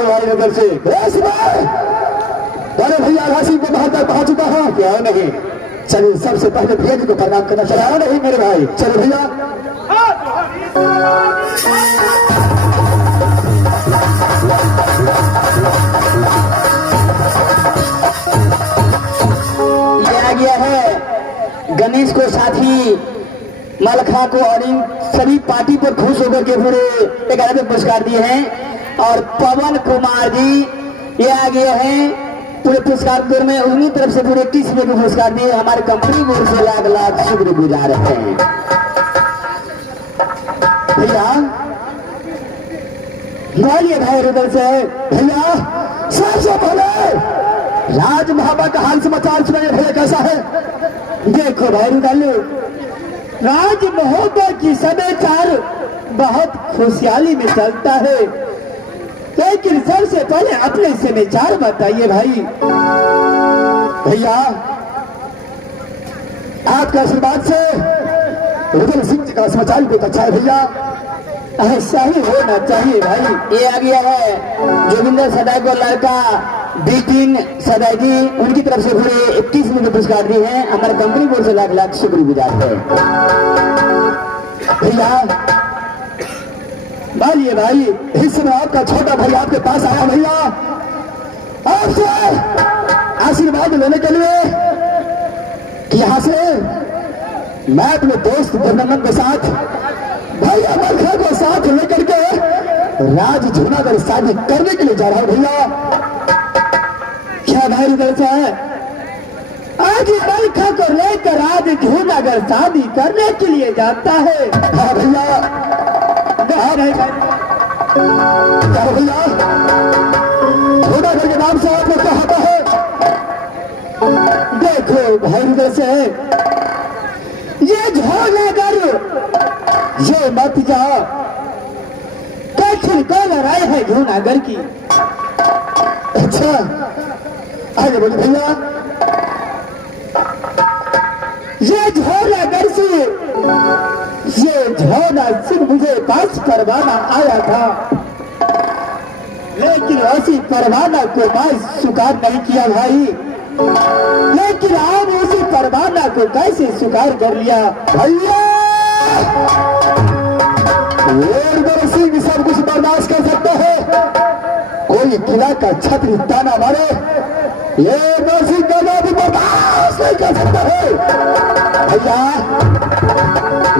है हमारी नजर से। अरे भैया राशि को बाहर तक पहुंच चुका हूँ क्या नहीं। चलिए सबसे पहले भैया जी को प्रणाम करना चाहिए नहीं मेरे भाई। चलो भैया ये आ गया है गणेश को साथी मलखा को और इन सभी पार्टी पर खुश होकर के पूरे 11 पुरस्कार दिए हैं। और पवन कुमार जी ये आ गए हैं पूरे पुरस्कार में उन्हीं तरफ से पूरे 30 रुपए के पुरस्कार दिए। हमारे कंपनी बोर्ड से लाख लाख शुक्र गुजार हैं भैया। बोलिए भाई उधर से भैया। सबसे पहले राज मोहब्बत का हाल समाचार सुनाइए भैया कैसा है। देखो भाई रुदालू राज मोहब्बत की समाचार बहुत खुशहाली में चलता है, लेकिन सबसे पहले अपने समाचार बताइए भाई। भैया आपका आशीर्वाद से रुदल सिंह जी का समाचार बहुत अच्छा है भैया। ऐसा ही होना चाहिए भाई। ये आ गया है जोगिंदर सदाई को लड़का बिपिन सदाई जी, उनकी तरफ से पूरे 21 रुपए पुरस्कार दिए हैं। हमारे कंपनी बोर्ड से लाख लाख शुक्रगुजार है भैया। मानिए भाई इस समय आपका छोटा भाई आपके पास आया भैया आपसे आशीर्वाद लेने के लिए कि यहाँ से मैं अपने दोस्त जगन्नाथ के साथ भाई अमरखा को साथ लेकर के राज जूनागढ़ शादी करने के लिए जा रहा हूं भैया। क्या भाई इधर से है आज अमरखा को लेकर आज जूनागढ़ शादी करने के लिए जाता है। हाँ भैया भैया जूनागढ़ के नाम से आपने क्या होता है। देखो भाई इधर से ये जूनागढ़ ये मत जाओ कठिन को लड़ाई है जूनागढ़ की। अच्छा आगे बोलिए भैया। ये जूनागढ़ से ये झोना सिंह मुझे पास परवाना आया था, लेकिन उसी परवाना को मैं स्वीकार नहीं किया भाई। लेकिन आप उसी परवाना को कैसे स्वीकार कर लिया भैया। सिंह सब कुछ बर्दाश्त कर सकते हैं, कोई किला का छत्र ताना मारे ये नरसिंह का भी बर्दाश्त नहीं कर सकता है भैया।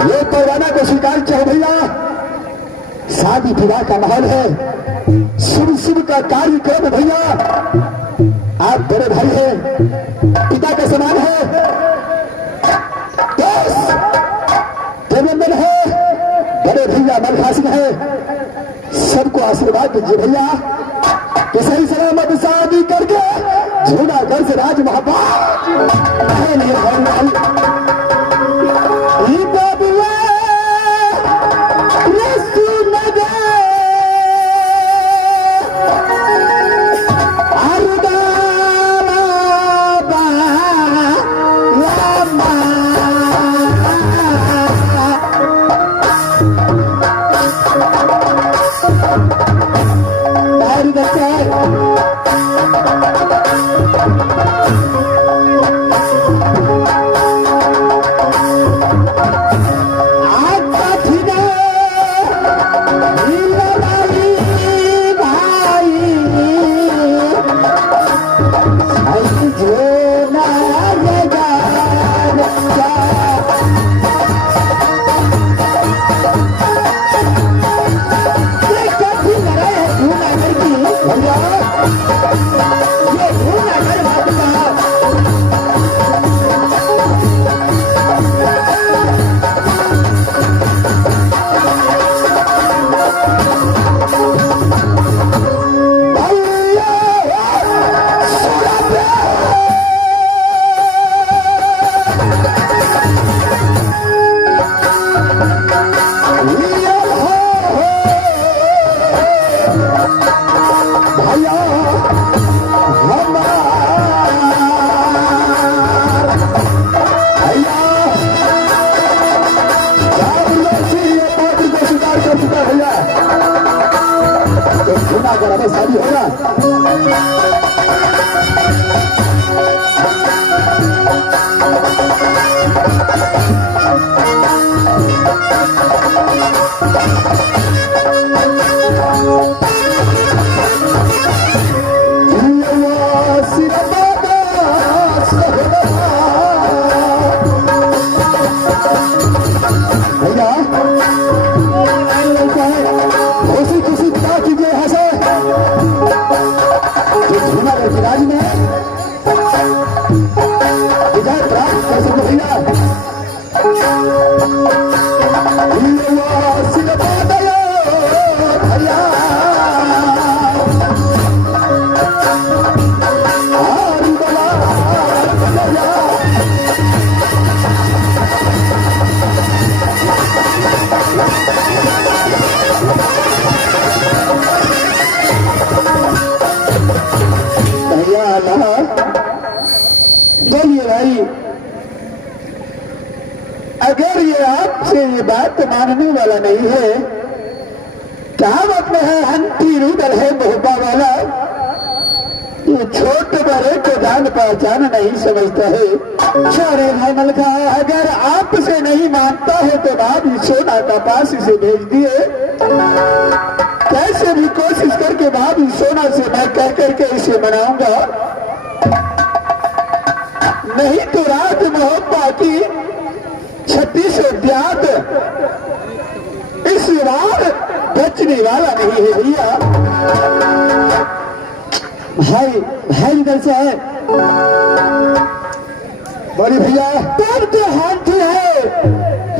ये परवाना को स्वीकार किया भैया। शादी विवाह का माहौल है, शुभ शुभ का कार्यक्रम भैया। आप बड़े भाई हैं, पिता के समान है, देवेंद्र है, बड़े भैया मलखा सिंह है। सबको आशीर्वाद दीजिए भैया कि सही सलामत शादी करके जूनागढ़ से राज शादी होगा। भैया खुशी खुशी विदा कीजिए यहाँ से। जो जूनागढ़ की राज में विजय प्राप्त कर सको भैया। बोलिए भाई, अगर ये आपसे ये बात मानने वाला नहीं है, कहावत में है हंटी रूडल है मोहब्बा वाला, ये छोटे बड़े को जान पहचान नहीं समझता है। छोरे भाई मलका, अगर आपसे नहीं मानता है तो बाप सोना का पास इसे भेज दिए। कैसे भी कोशिश करके बाप सोना से मैं कह करके इसे मनाऊंगा, नहीं तो रात मोहब्बा की 36 उद्यात इस बार बचने वाला नहीं है भैया। भाई इधर से है। बोली भैया, तब तो हाथी है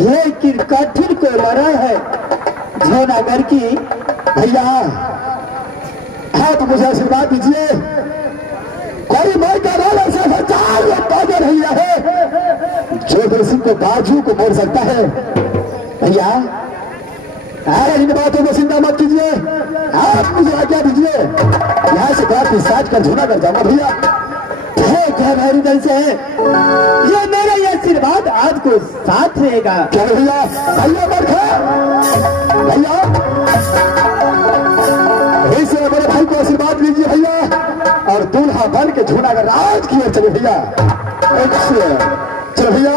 लेकिन कठिन को लड़ा है जूनागढ़ की। भैया आप मुझे आशीर्वाद दीजिए। कोई मैं का वाला से ताजर भैया है जो किसी को बाजू को मोड़ सकता है। भैया अरे इन बातों को चिंता मत कीजिए, आप मुझे आज्ञा दीजिए, यहाँ से बात साज कर जूनागढ़ जाऊंगा भैया। क्या मेरी दिल से ये मेरा ये आशीर्वाद आज को साथ रहेगा। क्या भैया? भैया भैया इसे बड़े भाई को आशीर्वाद दीजिए भैया, और दूल्हा बन के जूनागढ़ राज की ओर चले भैया। चलो भैया,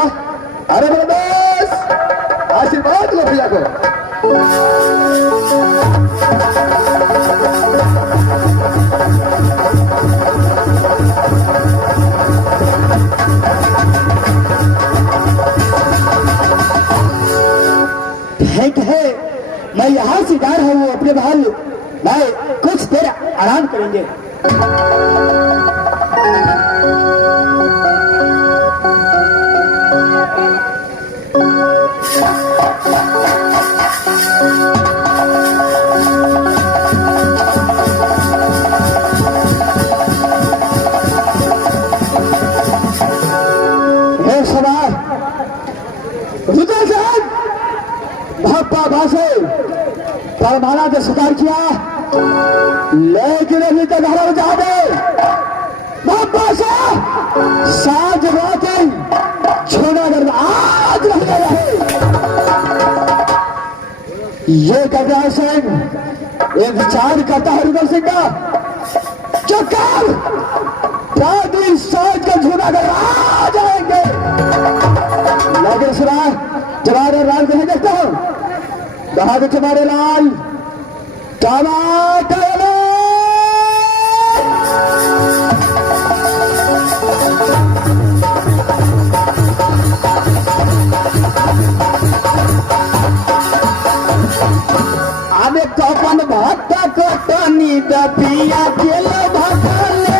अरे मेरे दोस्त आशीर्वाद लो भैया को। है मैं यहाँ से जा रहा हूँ अपने भाई, मैं कुछ देर आराम करेंगे। परमाना का शिकार किया, लेकिन अभी तक हमारे जाने वापस साज वाकई जूनागढ़ आज रह गया है। ये गगन सिंह एक विचार करता है रुदल सिंह का, जो कल प्रादी साज कर जूनागढ़ आ जाएंगे। लेकिन सुना जवाहर लाल को नहीं देखता हूं, बहादुर तुम्हारे लाल टमाटर अबे कपन भाता कटनी दपिया केले भाताले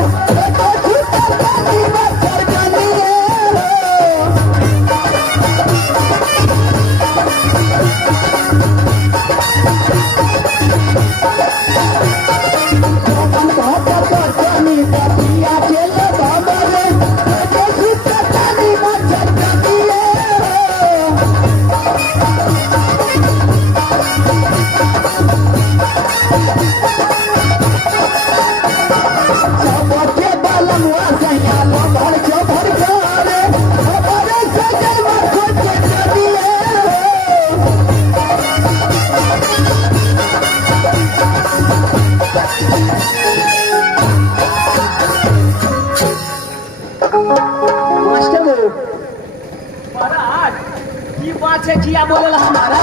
से किया बोले हमारा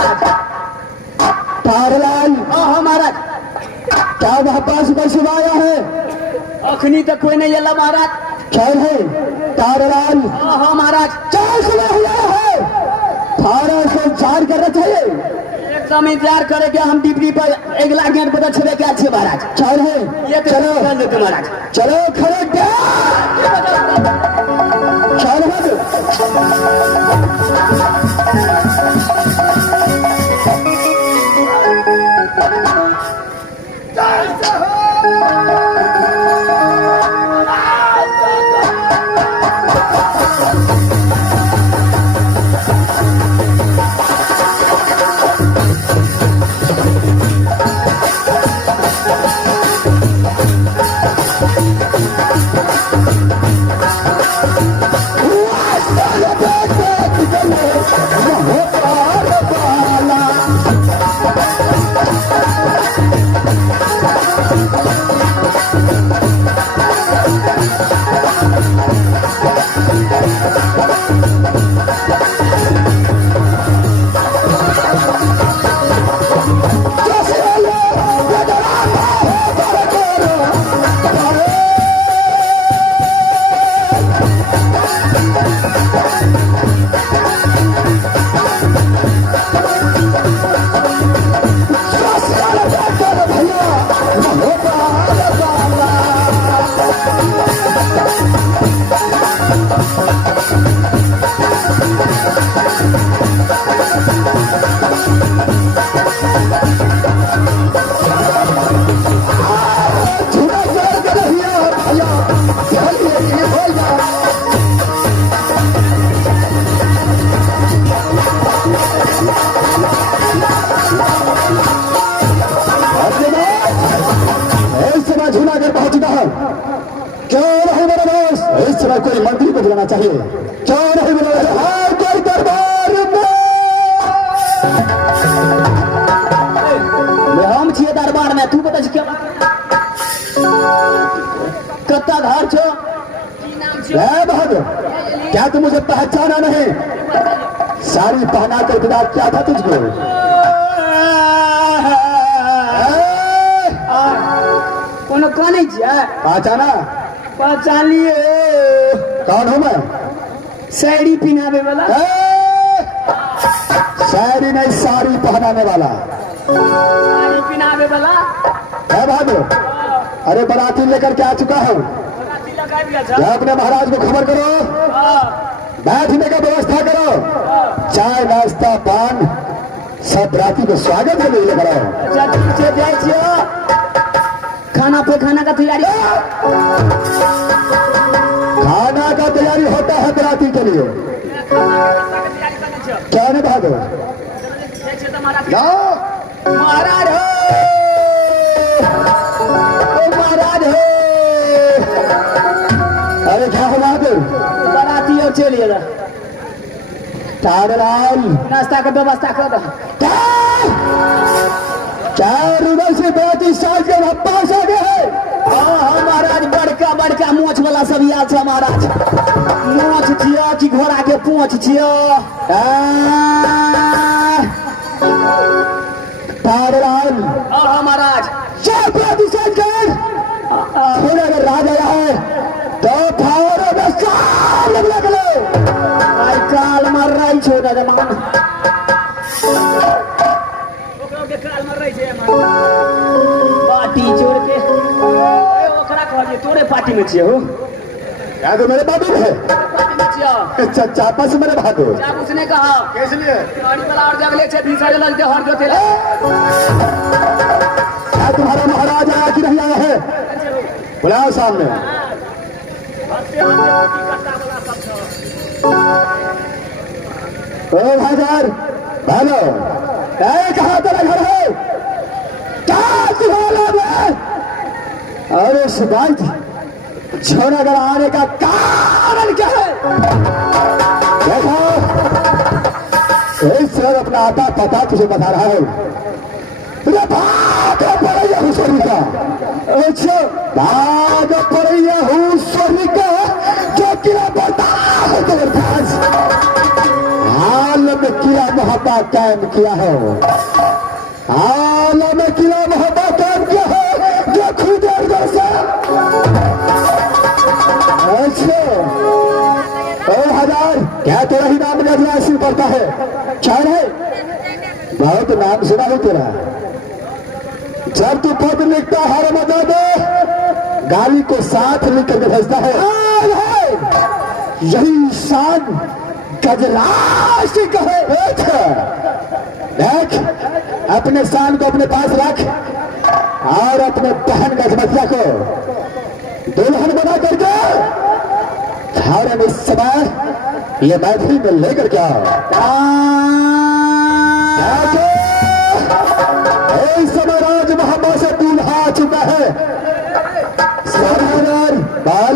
तारलाल हमारा क्या वहाँ पास में आया है? अखनी तक कोई नहीं अल्लाह महाराज चल है तारलाल हाँ महाराज क्या सुना हुआ है? थाना से चार करना चाहिए। एकदम इंतजार करेंगे हम डिप्टी पर अगला ज्ञान पता चले क्या अच्छे महाराज चल है ये चलो कर देते महाराज चलो खड़े चल जूनागढ़ पहुंच चुका है। क्यों नहीं मेरे दोस्त? इस समय कोई मंत्री को बुलाना चाहिए। क्यों नहीं बुलाना? हाँ कोई दरबार में हम छिए दरबार में तू बता क्या कत्ता घर छो बहादुर क्या तुम मुझे पहचाना नहीं? साड़ी पहना कर बिना क्या था तुझको? कोनो कौन है पहचाना? पहचान लिए कौन हूँ मैं? साड़ी पहनावे वाला। साड़ी नहीं साड़ी पहनाने वाला। साड़ी पहनावे वाला है बहादुर? अरे बराती लेकर के आ चुका हूँ। अपने महाराज को खबर करो, बैठने का व्यवस्था करो, चाय नाश्ता पान सब राती को स्वागत के लिए करो। खाना पे खाना का तैयारी खाना का तैयारी होता है बराती के लिए। क्या नहीं बहादुर? महाराज हो महाराज हो। अरे क्या हो बहादुर? बराती और चलिएगा तारलाल नाश्ता का व्यवस्था कर दो। 4 उधर से 32 साल के पास आ गए हैं। हाँ महाराज बड़का बड़का मोछ वाला सब याद छै महाराज। मोछ छियो कि घोड़ा के पूंछ छियो? तारलाल हाँ महाराज 32 साल के अगर राज आया है तो फावरों में साल लग लो। आई काल मर रही छो जमान पार्टी जोड़ के ओकरा कह तोरे पार्टी में छियो। क्या तो मेरे बाबू है? पार्टी में छियो चापा से मेरे बहादुर। क्या उसने कहा कैसे लिए? गाड़ी वाला और जब ले छे 20 साल लग हर जो तेरे क्या तुम्हारा महाराज आया कि नहीं आया है? बुलाओ सामने। ओ हजार हेलो कहा तेरा घर है? क्या तुम्हारा में? अरे शिवाजी झोनागढ़ आने का कारण क्या है? देखो इस सर अपना आता पता तुझे बता रहा है। हुसरी का अच्छा बाद पड़ैया हुसरी का जो किला बता है हाल में किला मोहब्बा कायम किया है, आला में किला मोहब्बा कायम किया है जो खुद अंदर से। अच्छा ओ हजार क्या तेरा ही नाम गजला ऐसी पड़ता है? चार है बहुत नाम सुना है तेरा। जब तू पद लिखता हर मजा दे गाली को साथ लिख करके भेजता है। यही शान गजराज की कहे। देख अपने शान को अपने पास रख और अपने बहन गजमतिया को दुल्हन बना करके और इस समय ये महफिल में लेकर के इस समय राज मोहब्बत से दूल्हा आ चुका है। बाल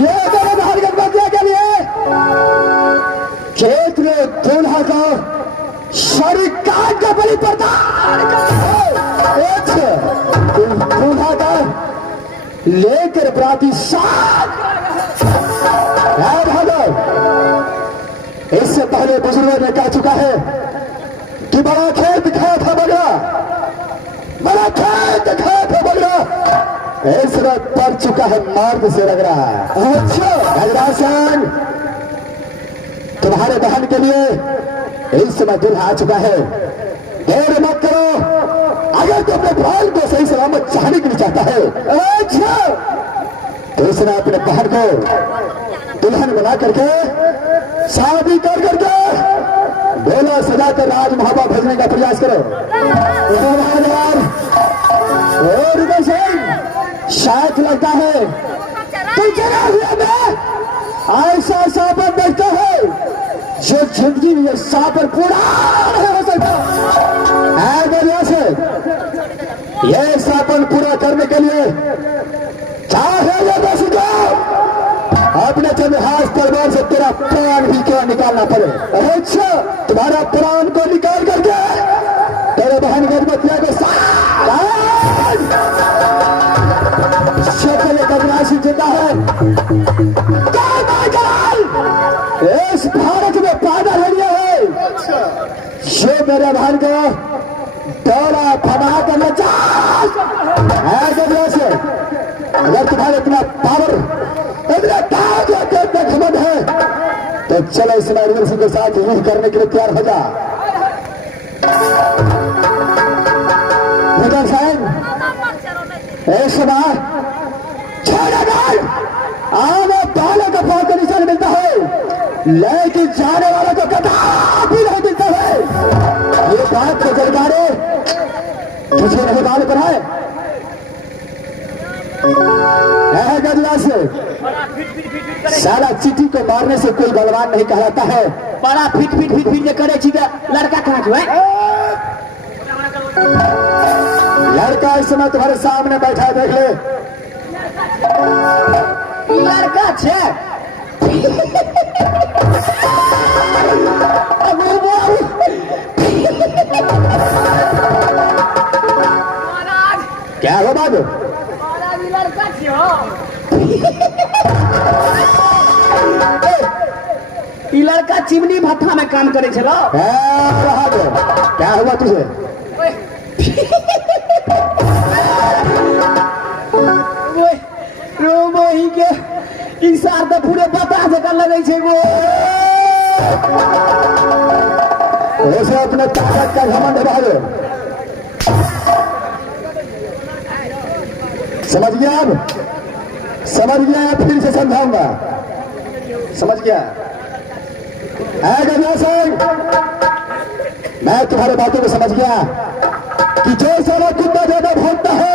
ये गजमतिया के लिए खेत में दूल्हा का शरीर काट का बलि प्रदान दूल्हा का लेकर बराती साथ। इससे पहले बुजुर्गों ने कह चुका है कि बड़ा खेत दिखाया था बगड़ा, बड़ा खेत दिखाया था बगड़ा। इस वक्त पड़ चुका है मर्द से लग रहा है। अच्छा गजरासन तुम्हारे बहन के लिए इस समय दूल्हा आ चुका है। देर मत करो, अगर तुम अपने भाई को सही सलामत चाहने के लिए चाहता है अच्छा तो इसने अपने बहन को दुल्हन बना करके शादी कर करके डोला सजा कर राज मोहब्बा भेजने का प्रयास करो। और इधर से शायद लगता है तू चला हुआ में ऐसा सापर देखता है जो जिंदगी में सापर पूरा नहीं हो सकता। से यह सापन पूरा करने के लिए चाहे ये दर्शको अपने चंद्रहास तलवार से तेरा प्राण भी क्यों निकालना पड़े। अच्छा तुम्हारा प्राण को निकाल करके तेरे बहन गजमतिया को शक्ल गजरासी जिंदा है। इस भारत में पैदा हो गया है जो मेरे बहन को दौड़ा फना कर नचा से। अगर तुम्हारे इतना पावर इतना घमंड है तो चलो इस यूनिवर्सिटी के साथ युद्ध करने के लिए तैयार हो जा। आने वाले को बहुत निशान मिलता है लेकिन जाने वाले को कभी नहीं मिलता है। ये बात को सरकारे तुझे नहीं मालूम पर है गजला से सारा चिट्ठी को मारने से कोई बलवान नहीं कहलाता है। बड़ा फिट फिट फिट फिट करे छिका लड़का कहाँ जो है? लड़का इस समय तुम्हारे सामने बैठा है, देख ले। लड़का छे क्या हो बात? लड़का चिमनी भट्ठा में काम करे चलो। क्या हुआ तुझे? वही के इशार तो पूरे बता से कर लगे छे वो। वैसे अपने ताकत का घमंड बढ़ाओ। समझ गया? अब समझ गया या फिर से समझाऊंगा? समझ गया? मैं तुम्हारे बातों को समझ गया कि जो सारा कुत्ता ज्यादा भौंकता है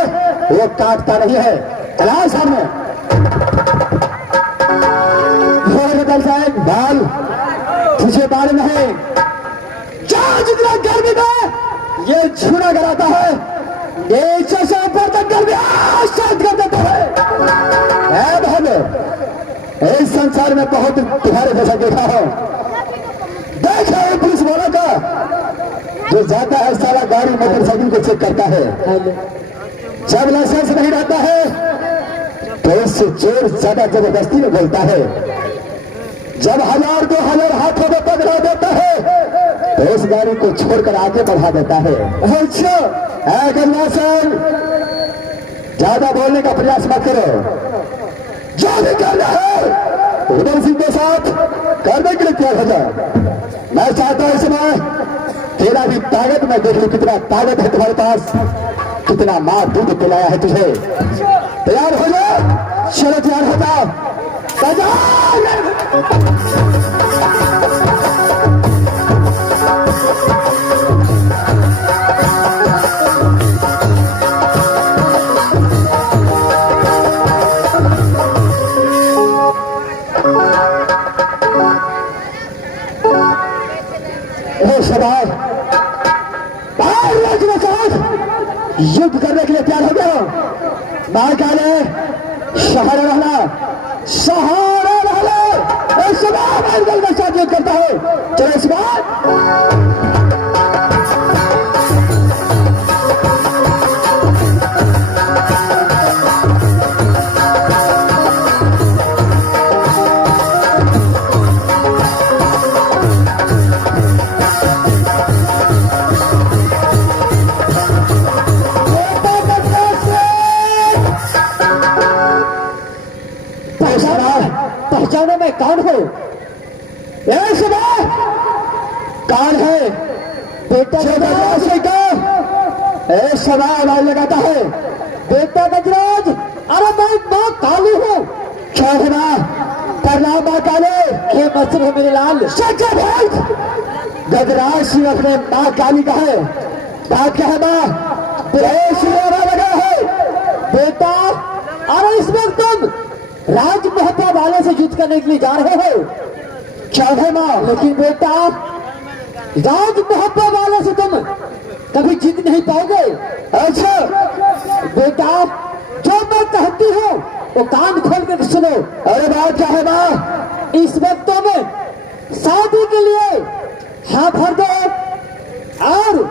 वो काटता नहीं है। चला सामने साहब बाल तुझे मालूम है क्या जितना गर्मी में ये झूना कराता है नीचे से ऊपर तक गर्मी शांत कर देता है। बहन इस संसार में बहुत तुम्हारे जैसा देखा हो। देखा है पुलिस वालों का जो जाता है सारा गाड़ी मोटरसाइकिल को चेक करता है। जब लाइसेंस नहीं रहता है तो इससे जोर ज्यादा जबरदस्ती में बोलता है। जब 1000-2000 हाथों में पकड़ा देता है तो उस गाड़ी को छोड़कर आगे बढ़ा देता है। अच्छा गंगा सिंह, ज्यादा बोलने का प्रयास मत करो, जो भी करना है उदय सिंह के साथ करने के लिए तैयार हो जाओ। मैं चाहता हूं इस समय तेरा भी ताकत मैं देख लूं, कितना ताकत है तुम्हारे पास, कितना मां दूध पिलाया है तुझे। तैयार हो जाओ, चलो तैयार हो जाओ, युद्ध करने के लिए तैयार हो गया। महाकाले सहारा रहना, सहारा रहना, इस बार के साथ युद्ध करता है। चलो इस बार पहचाने में कौन हो? कौन है? बेटा गजराज का सवाल लगाता है। बेटा गजराज, अरे मैं मां काली हूँ। चौधरा प्रणाम मां काले। हे मस्तर है मेरे लाल। सच्चा भाई गजराज सिंह अपने मां काली का है। बात क्या है मां? लगा है बेटा। अरे इसमें तुम राज महता वाले से युद्ध करने के लिए जा रहे हो। चाहे मां, लेकिन बेटा राज महता वाले से तुम कभी जीत नहीं पाओगे। अच्छा बेटा, जो मैं कहती हूँ वो कान खोल कर सुनो। अरे बात क्या है मां? इस वक्त में शादी के लिए हाँ भर दो और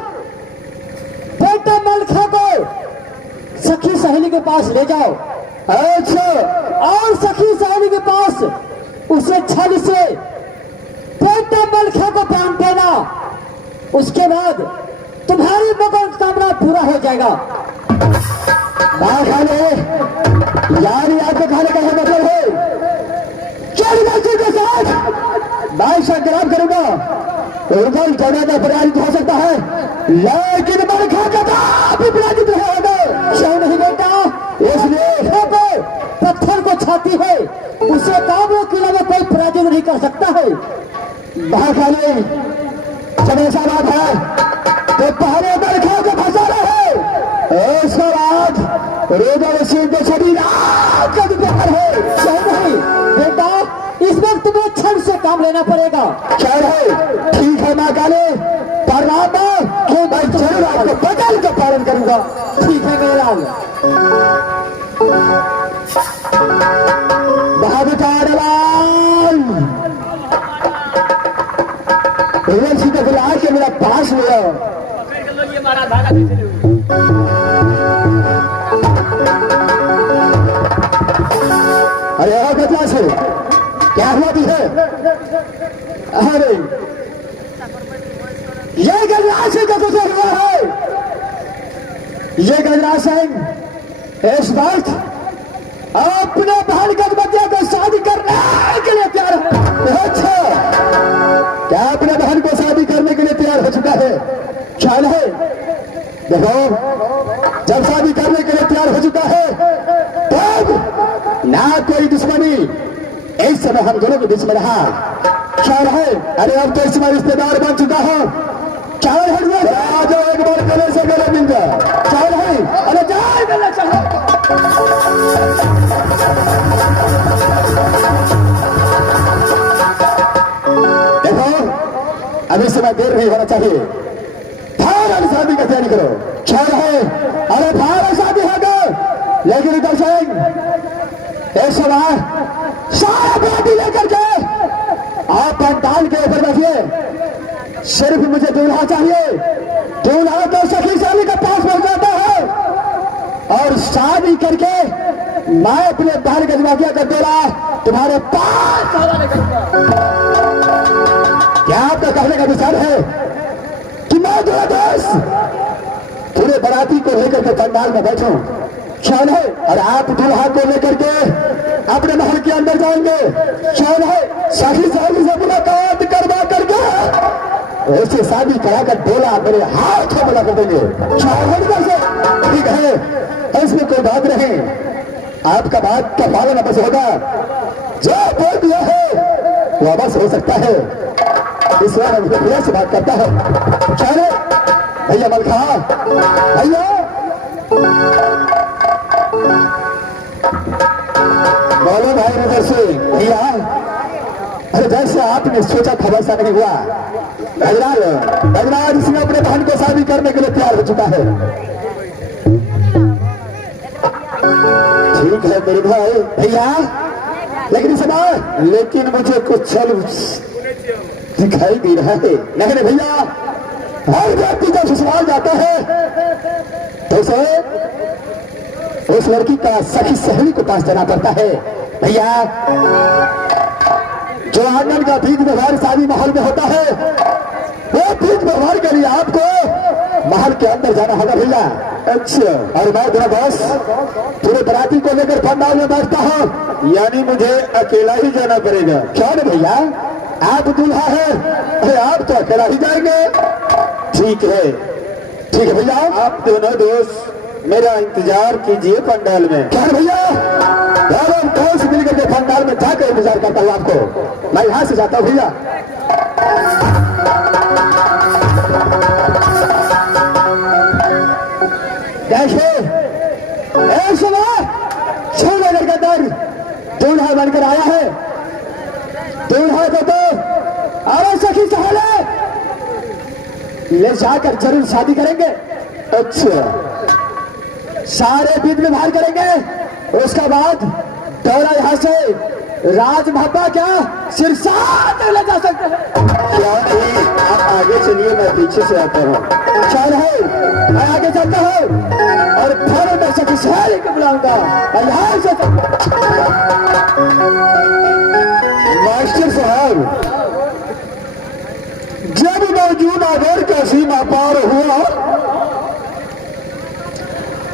बेटा मलखा को सखी सहेली के पास ले जाओ। अच्छा, और सखी सहेली के पास उसे छल से बेटा मलखा को बांध देना। उसके बाद तुम्हारी मनोकामना पूरा हो जाएगा। खाने यार आपको खाने का मतलब है के साथ मैं संग्राम करूंगा। उर्वल जोड़े का पराजित हो सकता है, लेकिन मलखा का भी पराजित होगा। क्यों नहीं बेटा? इसलिए पत्थर को छाती है, उसे काबू के अलावा कोई पराजित नहीं कर सकता है। महाकाली जब ऐसा बात है तो पहले मलखा को फंसा रहे। उसके बाद रोजा सिंह के शरीर का दुपहर है। नहीं बेटा, इस वक्त तुम्हें क्षण से काम लेना पड़ेगा। चल है, ठीक है महाकाली, प्रणाम। मैं जरूर आपको बदल का पालन करूंगा। ठीक है मेरे लाल। बहादुर सीधा फिर आके मेरा पास लिया। अरे और बदला से क्या हुआ भी है? अरे ये गजराज सिंह का गुजर हुआ है। ये गजराज सिंह इस वक्त अपने बहन गजबतिया को शादी करने के लिए तैयार है। अच्छा, क्या अपने बहन को शादी करने के लिए तैयार हो चुका है? ख्याल है देखो, जब शादी करने के लिए तैयार हो चुका है तब ना कोई दुश्मनी। इस समय हम दोनों के बीच में रहा। ख्याल है? अरे अब तो इस समय रिश्तेदार बन चुका है। ख्याल है? जाओ एक बार गले से गले मिल जाए। ख्याल है? अरे जाए गले चलो। देखो, अभी समय देर नहीं होना चाहिए। फाइनल शादी की तैयारी करो। ख्याल है? अरे फाइनल शादी होगा, लेकिन इधर से इस समय सारा पार्टी लेकर के आप पंडाल के ऊपर बैठिए। सिर्फ मुझे दूल्हा चाहिए। दूल्हा तो सखी सहेली के पास पहुंच जाता है और शादी करके मैं अपने बाल गजवाकिया का डोला तुम्हारे पास हवाले करूंगा। क्या आपका कहने का विचार है कि मैं दूल्हा दोस्त पूरे बाराती को लेकर के पंडाल में बैठूं? कौन है? और आप दूल्हा को लेकर के अपने महल के अंदर जाएंगे? कौन है? सही साहब से मुलाकात करवा करके ऐसे शादी कराकर डोला मेरे हाथों में कर देंगे। ठीक है, इसमें कोई बात नहीं, आपका बात का पालन अवश्य होगा। जो बोल दिया है वो अवश्य हो सकता है। इस बार हम भैया से बात करता है। चलो भैया मलखा, भैया बोलो भाई नजर से भैया। अरे जैसे आपने सोचा था वैसा नहीं हुआ। बजराज इसने अपने बहन को शादी करने के लिए तैयार हो चुका है। ठीक है मेरे भाई भैया, लेकिन सुना, लेकिन मुझे कुछ छल दिखाई दे रहा है। नहीं भैया, हर व्यक्ति जब ससुराल जाता है तो उसे उस लड़की का सखी सहेली को पास जाना पड़ता है। भैया, जो आंगन का बीच व्यवहार शादी माहौल में होता है, वो बीच व्यवहार के लिए आपको महल के अंदर जाना होगा भैया। अच्छा, और मैं दूल्हा बॉस पूरे बराती को लेकर पंडाल में बैठता हूँ, यानी मुझे अकेला ही जाना पड़ेगा? क्यों नहीं भैया, आप दूल्हा है, अरे आप तो अकेला ही जाएंगे। ठीक है भैया, आप दोनों दोस्त मेरा इंतजार कीजिए पंडाल में। क्या भैया, कौन से मिलकर के पंडाल में जाकर इंतजार करता हूँ आपको। मैं यहां से जाता हूँ भैया। छोड़कर का दर दूल्हा बनकर आया है। दूल्हा को तो और सखी सहेली ले जाकर जरूर शादी करेंगे। अच्छा, सारे विध व्यवहार करेंगे, उसके बाद दौरा यहाँ से राजमहल क्या सिरसा ले जा सकते हैं। क्या नहीं, आप आगे चलिए, मैं पीछे से आता हूँ। चल है, मैं आगे चलता हूँ और फिर मैं सखी सहेली को बुलाऊंगा। मास्टर साहब, जब मौजूद आगर का सीमा पार हुआ,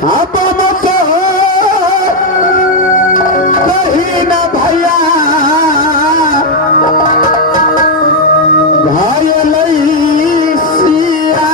आप कहीं ना भैया भाई लैसिया,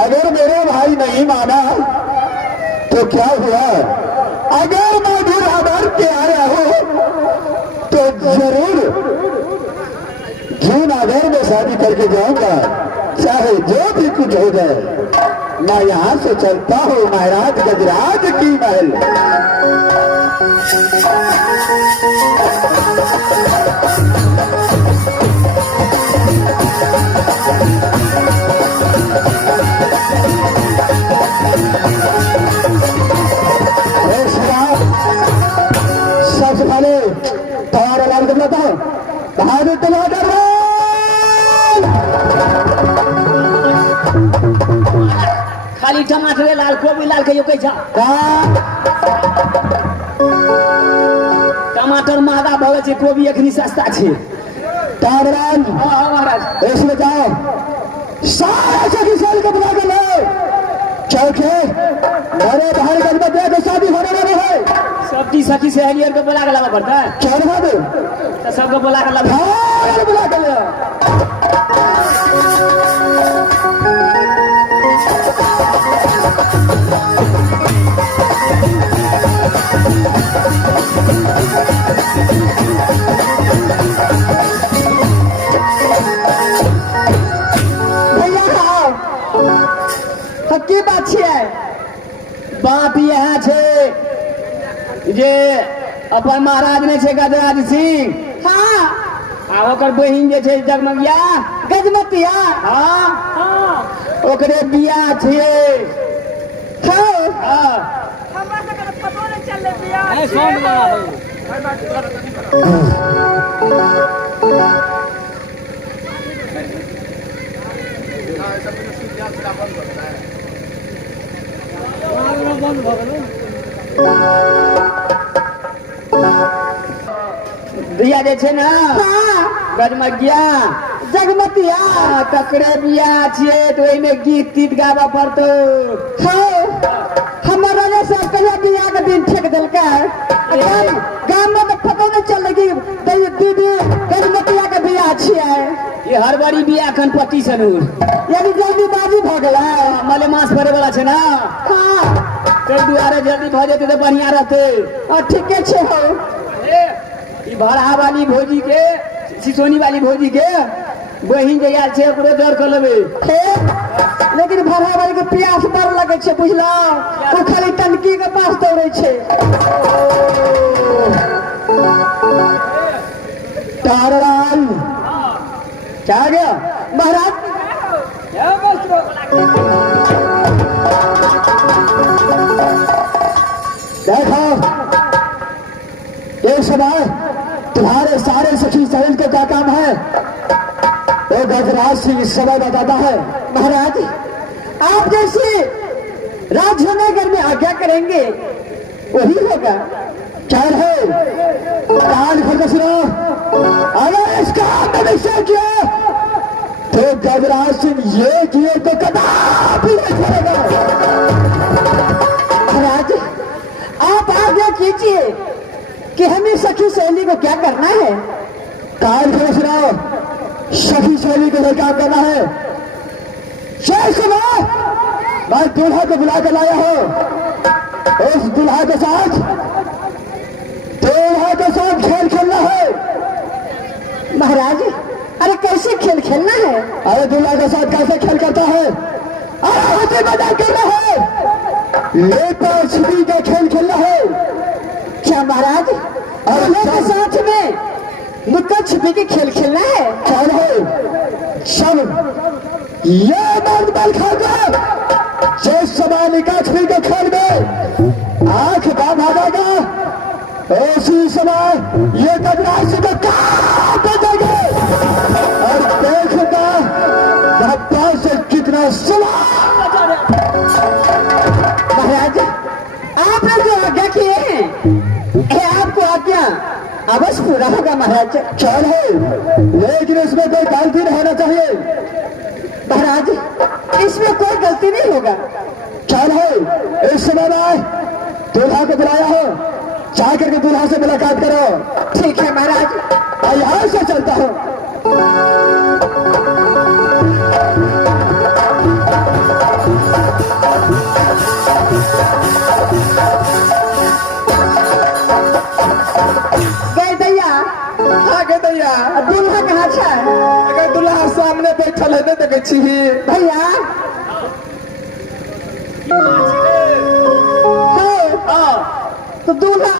अगर मेरे भाई नहीं माना तो क्या हुआ? अगर मैं दूल्हा बन के आया हूं तो जरूर जून आगर में शादी करके जाऊंगा, चाहे जो भी कुछ हो जाए। मैं यहां से चलता हूं महाराज गजराज की महल। खाली टमाटर लाल कोबी लाल कहियो कह जा टमाटर महंगा भऽ छै कोबी एखनी सस्ता छै तारवान हाँ महाराज इसमें जाओ सारा सखी साल को बुला के लो चौके अरे बाहर गज में देख शादी होने वाली है सब सखी सहेलियन को बुला के लाना पड़ता है क्या रहा दे तो सबको बुला के लाना हाँ बुला के ले की बात छै बात यह छै जे अपन महाराज ने छै गजराज सिंह हाँ आ ओकर बहिन जे छै जगमगिया गजमतिया हाँ ओकरे बियाह छियै हाँ हमरा सबके पतो नहि चललै बियाह ए सोन बना बिया जे छै ने गजमगिया जगमतिया तकरे बिया छियै तो ओहिमे गीत तीत गाबऽ पड़तौ हमर राजा साहब कहिया बियाह के दिन ठेक देलकै गाम में तो पता नहीं चल कि दीदी गजमतिया के बियाह छियै ये हर बारी बिया एखन पति सनूर यानी जल्दीबाजी भऽ गेलै मलेमास पड़े वाला छै ने हाँ ताहि दुआरे जल्दी भऽ जेतै तऽ बढ़िया रहतै ठीके छै हो ई भड़ा वाली भौजी के सिसोनी वाली भौजी के बहिन जे आयल छै ओकरो डर कर लेबै लेकिन भरा वाली के प्यास बड़ लगे छै बुझलौ ओ खाली टंकी के पास दौड़े छै तारवान क्या आ गया महाराज देखो एक समय तुम्हारे सारे सखी सहेल के क्या काम है वो गजराज सिंह इस समय बताता है महाराज आप जैसे राजनगर में आज्ञा करेंगे वही होगा क्या है कान खोल के सुनो अगर इस काम में निश्चय किया तो गजराज सिंह ये किए तो कदापि नहीं छोड़ेगा महाराज आप आज्ञा कीजिए कि हमें सखी सहेली को क्या करना है कान खोल सुनाओ सखी सहेली को क्या करना है जय सुनो मैं दूल्हा को बुला कर लाया हूं उस दूल्हा के साथ खेल खेलना है महाराज अरे कैसे खेल खेलना है अरे दूल्हा के साथ कैसे खेल करता है अरे हंसी मजाक करना है लेपा छिपी का खेल खेलना है क्या महाराज दूल्हे के साथ में लुका छिपी के खेल खेलना है चल है सब ये मर्द बल खाकर जिस समय निकाह छिपी के खेल में आंख बांध आ जाएगा उसी समय ये गजराज सिंह को काट देंगे और देखना धब्बा से कितना सुना महाराज आपने जो आज्ञा किए हैं ये आपको आज्ञा अवश्य पूरा होगा महाराज चल है लेकिन इसमें कोई गलती नहीं होना चाहिए महाराज इसमें कोई गलती नहीं होगा चल है इस समय मैं दूल्हा को बुलाया हो जाकर के दूल्हा से मुलाकात करो ठीक है महाराज मैं यहाँ से चलता हूँ गए दैया हाँ के दैया दूल्हा कहाँ छै अगर दूल्हा सामने बैठल है तो देखे छी भैया तो दूल्हा